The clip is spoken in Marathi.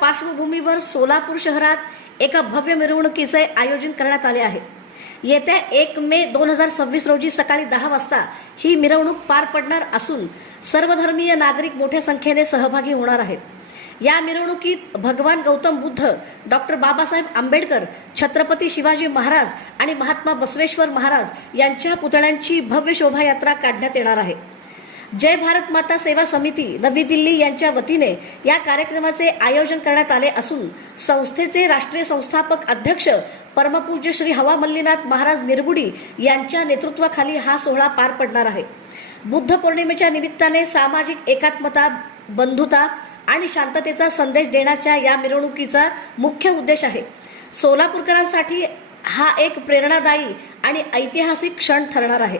पार्श्वभूमीवर सोलापूर शहरात एका भव्य मिरवणुकीचे आयोजन करण्यात आले आहे। येत्या 1 मे 2026 रोजी सकाळी 10 वाजता ही मिरवणूक पार पडणार असून सर्वधर्मीय नागरिक मोठ्या संख्येने सहभागी होणार आहेत। या मिरवणुकीत भगवान गौतम बुद्ध, डॉक्टर बाबासाहेब आंबेडकर, छत्रपती शिवाजी महाराज आणि महात्मा बसवेश्वर महाराज यांच्या पुतळ्यांची भव्य शोभायात्रा काढण्यात येणार आहे। जय भारत माता सेवा समिती नवी दिल्ली यांच्या वतीने या कार्यक्रमाचे आयोजन करण्यात आले असून संस्थेचे राष्ट्रीय संस्थापक अध्यक्ष परमपूज्य श्री हवा मल्लीनाथ महाराज निरगुडी यांच्या नेतृत्वाखाली हा सोहळा पार पडणार आहे। बुद्ध पौर्णिमेच्या निमित्ताने सामाजिक एकात्मता, बंधुता आणि शांततेचा संदेश देण्याच्या या मिरवणुकीचा मुख्य उद्देश आहे। सोलापूरकरांसाठी हा एक प्रेरणादायी आणि ऐतिहासिक क्षण ठरणार आहे।